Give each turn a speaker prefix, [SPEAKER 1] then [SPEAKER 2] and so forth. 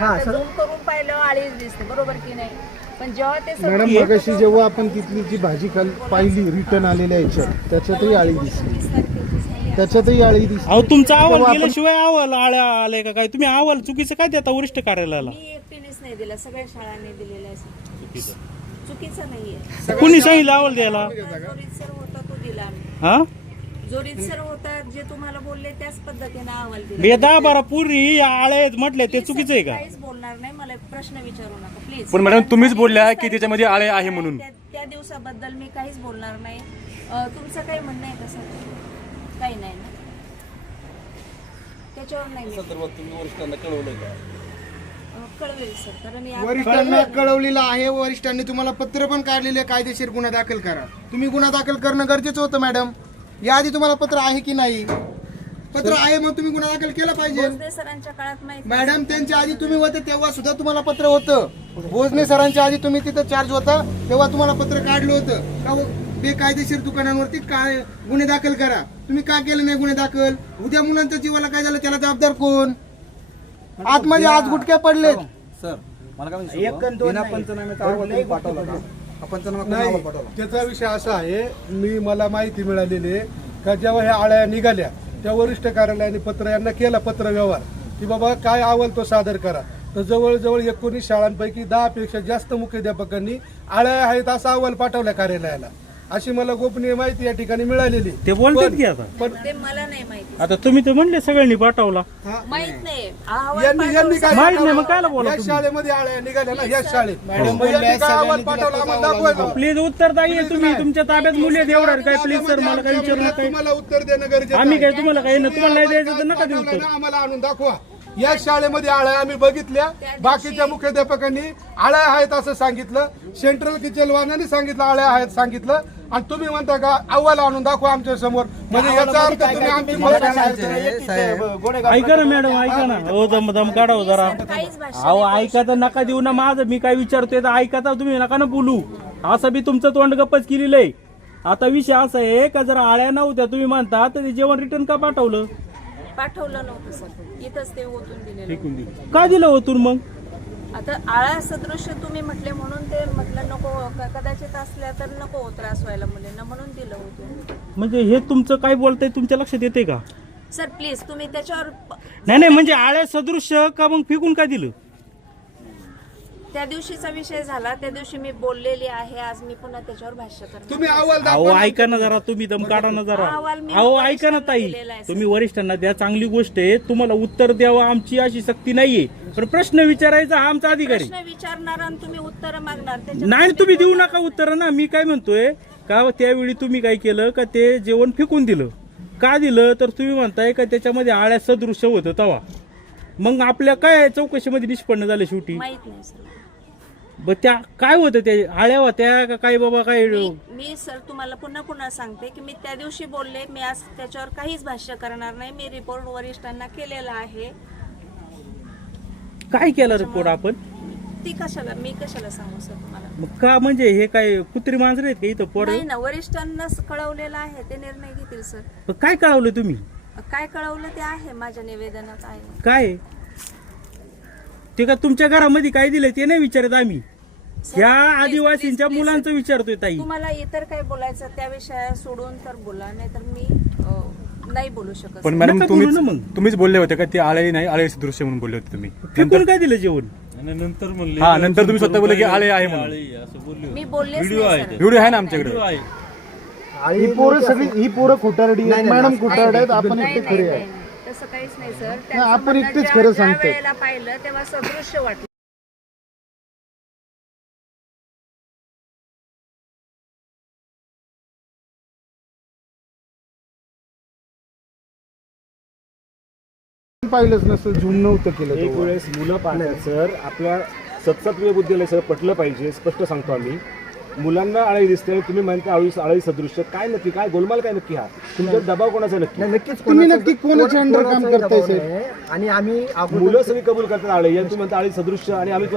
[SPEAKER 1] आता झूम करून पाहिलं आळीच दिसते, बरोबर की नाही? पण जेव्हा ते
[SPEAKER 2] मॅडम मगाशी जेव्हा आपण तिथली जी भाजी पाहिली रिटर्न आलेल्या याच्यात त्याच्यातही आळी दिसली, त्याच्यातही आळी दिसली.
[SPEAKER 3] अहो तुमचा अहवाल गेल्याशिवाय अहवाल आळ्या आलाय का काय? तुम्ही अहवाल चुकीचं काय देता वरिष्ठ कार्यालयाला?
[SPEAKER 1] मी एकटीनेच नाही दिला, सगळ्या शाळांनी दिलेला आहे. चुकीचं नाहीये.
[SPEAKER 3] कुणी सांगितलं अहवाल द्यायला?
[SPEAKER 1] जोरीत सर होता तो दिला आम्ही.
[SPEAKER 3] हा
[SPEAKER 1] जोरीत सर होता जे तुम्हाला बोलले त्याच पद्धतीने अहवाल दिला.
[SPEAKER 3] बेदा बारा पूर्वी आळे म्हटले ते चुकीचं आहे का?
[SPEAKER 1] काहीच बोलणार नाही, मला प्रश्न विचारू नका प्लीज.
[SPEAKER 4] पण मॅडम तुम्हीच बोलल्या की त्याच्यामध्ये आळे आहे म्हणून.
[SPEAKER 1] त्या दिवसाबद्दल मी काहीच बोलणार नाही. तुमचं काही म्हणणं आहे का सर? काही नाही ना, त्याच्यावर नाही मी कळवेल सर, कारण
[SPEAKER 2] वरिष्ठांना कळवलेलं आहे. वरिष्ठांनी तुम्हाला पत्र पण काढलेले, कायदेशीर गुन्हा दाखल करा. तुम्ही गुन्हा दाखल करणं गरजेचं होतं मॅडम. याआधी तुम्हाला पत्र आहे की नाही? पत्र आहे, मग तुम्ही गुन्हा दाखल केला पाहिजे.
[SPEAKER 1] भोसले सरांच्या काळात माहिती
[SPEAKER 2] मॅडम त्यांच्या आधी तुम्ही होते तेव्हा सुद्धा तुम्हाला पत्र होतं. भोजने सरांच्या आधी तुम्ही तिथं चार्ज होता तेव्हा तुम्हाला पत्र काढलं होतं का बेकायदेशीर दुकानांवरती काय गुन्हे दाखल करा. तुम्ही का केलं नाही गुन्हे दाखल? उद्या मुलांच्या जीवाला काय झालं त्याला जबाबदार कोण? आतमध्ये आज गुटक्या पडलेत.
[SPEAKER 5] सर मला काय
[SPEAKER 6] नाही, त्याचा विषय असा आहे, मला माहिती मिळालेली आहे का जेव्हा ह्या आळ्या निघाल्या त्या वरिष्ठ कार्यालयाने पत्र यांना केला पत्र व्यवहार की बाबा काय अहवाल तो सादर करा. तर जवळजवळ 19 शाळांपैकी 10 पेक्षा जास्त मुख्याध्यापकांनी आळ्या आहेत असा अहवाल पाठवला कार्यालयाला, अशी मला गोपनीय माहिती या ठिकाणी मिळालेली.
[SPEAKER 3] ते बोलतात की आता
[SPEAKER 1] ते मला नाही माहिती.
[SPEAKER 3] आता तुम्ही तर म्हणले सगळ्यांनी पाठवला.
[SPEAKER 1] माहित नाही अहवाल
[SPEAKER 2] यांनी काय
[SPEAKER 3] माहित नाही, मग कायला बोला
[SPEAKER 2] या
[SPEAKER 3] तुम्ही?
[SPEAKER 2] शाळेमध्ये आळ्या निघाल्या ना, या शाळेत मग यांनी काय अहवाल पाठवला आम्हाला दाखवायला.
[SPEAKER 3] प्लीज उत्तर द्या. तुम्ही तुमच्या ताब्यात मुली आहेत एवढं काय? प्लीज सर मला काय विचारू नका.
[SPEAKER 2] तुम्हाला उत्तर देणं गरजेचं
[SPEAKER 3] आम्ही
[SPEAKER 2] आहे.
[SPEAKER 3] काय तुम्हाला काही तुम्हाला नाही द्यायचं तर नका देऊ
[SPEAKER 2] पाठवलं
[SPEAKER 3] उत्तर.
[SPEAKER 2] ना, आम्हाला आणून दाखवा. या शाळेमध्ये आळ्या आम्ही बघितल्या, बाकीच्या मुख्याध्यापकांनी आळ्या आहेत असं सांगितलं, सेंट्रल किचनवानाने सांगितलं आळ्या आहेत सांगितलं, आणि तुम्ही म्हणता का अहवाल आणून दाखवा आमच्या समोर. म्हणजे याचा अर्थ तुम्ही आमची मदत
[SPEAKER 3] ऐका ना मॅडम, ऐका ना. हो दम काढा हो जरा.
[SPEAKER 1] काहीच भाषा
[SPEAKER 3] अहो ऐका तर नका देऊ ना माझं. मी काय विचारतोय तर ऐका तर तुम्ही नका ना बोलू. असं बी तुमचं तोंड गप्पच केलेलं आहे. आता विषय असा आहे का जर आळ्या नव्हत्या तुम्ही म्हणता तर ते जेवण रिटर्न का पाठवलं?
[SPEAKER 1] पाठवलं नव्हतं सर, इथंच ते ओतून दिलेलं.
[SPEAKER 3] का दिलं होतून मग?
[SPEAKER 1] आता आळा सदृश्य तुम्ही म्हटले म्हणून ते म्हटलं नको, कदाचित असल्या तर नको त्रास व्हायला मुलींना म्हणून दिलं होतं.
[SPEAKER 3] म्हणजे हे तुमचं काय बोलतंय तुमच्या लक्षात येते का?
[SPEAKER 1] सर प्लीज तुम्ही त्याच्यावर
[SPEAKER 3] नाही म्हणजे आळ्या सदृश्य का मग फेकून का दिलं?
[SPEAKER 1] त्या दिवशीचा विषय झाला, त्या दिवशी मी बोललेली आहे. आज मी पुन्हा त्याच्यावर भाष्य करते.
[SPEAKER 2] तुम्ही अहवाल
[SPEAKER 3] अहो ऐका ना जरा, तुम्ही दम काढा ना जरा.
[SPEAKER 1] अहवाल मी
[SPEAKER 3] अहो ऐका ना ताई,
[SPEAKER 1] दिलेला आहे, सर.
[SPEAKER 3] तुम्ही वरिष्ठांना द्या, चांगली गोष्ट आहे. तुम्हाला उत्तर द्यावं आमची अशी सक्ती नाहीये, पण प्रश्न विचारायचा हा आमचा अधिकार आहे.
[SPEAKER 1] प्रश्न विचारणार आणि तुम्ही उत्तर मागणार त्याच्यात
[SPEAKER 3] नाही तुम्ही देऊ नका उत्तर ना. मी काय म्हणतोय का त्यावेळी तुम्ही काय केलं का ते जेवण फेकून दिलं. का दिलं तर तुम्ही म्हणताय का त्याच्यामध्ये आळ्या सदृश्य होतं तवा. मग आपल्या काय चौकशीमध्ये निष्पन्न झालं शेवटी?
[SPEAKER 1] माहित नाही सर.
[SPEAKER 3] त्या काय होतं ते आळ्या होत्या का काय बाबा काय?
[SPEAKER 1] मी सर तुम्हाला पुन्हा सांगते की मी त्या दिवशी बोलले, मी आज त्याच्यावर काहीच भाष्य करणार नाही. मी रिपोर्ट वरिष्ठांना केलेला आहे.
[SPEAKER 3] काय केलं रिपोर्ट आपण?
[SPEAKER 1] मी कशाला सांगू सर तुम्हाला?
[SPEAKER 3] मग का म्हणजे हे काय कुत्री मांजर आहेत का इथं पोर?
[SPEAKER 1] नाही ना, वरिष्ठांना कळवलेलं आहे, ते निर्णय घेतील सर.
[SPEAKER 3] काय कळवलं तुम्ही?
[SPEAKER 1] काय कळवलं ते आहे माझ्या निवेदनात आहे.
[SPEAKER 3] काय ते का तुमच्या घरामध्ये काय दिलं ते नाही विचारत आम्ही. या आदिवासींच्या मुलांचं विचारतोय ताई.
[SPEAKER 1] तुम्हाला इतर काय बोलायचं त्या विषया सोडून तर बोला, नाही तर मी नाही बोलू शकत.
[SPEAKER 4] पण मॅडम
[SPEAKER 3] नका बोलू ना मग.
[SPEAKER 4] तुम्हीच बोलले होते का ते आळे नाही, आळे सदृश्य म्हणून बोलले होते तुम्ही.
[SPEAKER 3] फेकून काय दिलं जेवण?
[SPEAKER 5] नंतर म्हणले
[SPEAKER 4] हा नंतर तुम्ही स्वतः बोलले की आळे आहे म्हणून.
[SPEAKER 5] असं बोलले.
[SPEAKER 1] मी बोललेच नाही सर.
[SPEAKER 4] व्हिडिओ आहे ना आमच्याकडे.
[SPEAKER 2] ही पोरं सगळी ही पोरं खोटारडी आहेत, मॅडम खोटारडी आहेत, आपण
[SPEAKER 1] नाही,
[SPEAKER 2] एकटे खरे
[SPEAKER 1] नाही,
[SPEAKER 2] आहे.
[SPEAKER 1] नाही. तसं काहीच नाही सर.
[SPEAKER 2] नाही, आपण एकटेच खरं
[SPEAKER 1] ज्या
[SPEAKER 2] सांगतोय.
[SPEAKER 1] वेळेला पाहिलं तेव्हा सदृश्य वाटलं.
[SPEAKER 2] पाहिलंच नसेल, झूम नव्हतं केलं
[SPEAKER 7] एक
[SPEAKER 2] तेव्हा.
[SPEAKER 7] वेळेस मुलं पाहतात सर. आपल्या सतसत्व बुद्धीला सर पटलं पाहिजे. स्पष्ट सांगतो आम्ही, मुलांना आळी दिसते, तुम्ही म्हणता आळी सदृश्य. काय नक्की काय गोलमाल काय नक्की? हा तुमचा दबाव कोणाचा नक्की?
[SPEAKER 6] नक्कीच
[SPEAKER 2] तुम्ही नक्की कोणाच्या अंडर काम करताय सर?
[SPEAKER 6] आणि आम्ही
[SPEAKER 7] मुलं सगळी कबूल करतात आळी, तुम्ही म्हणता आळी सदृश्य, आणि आम्ही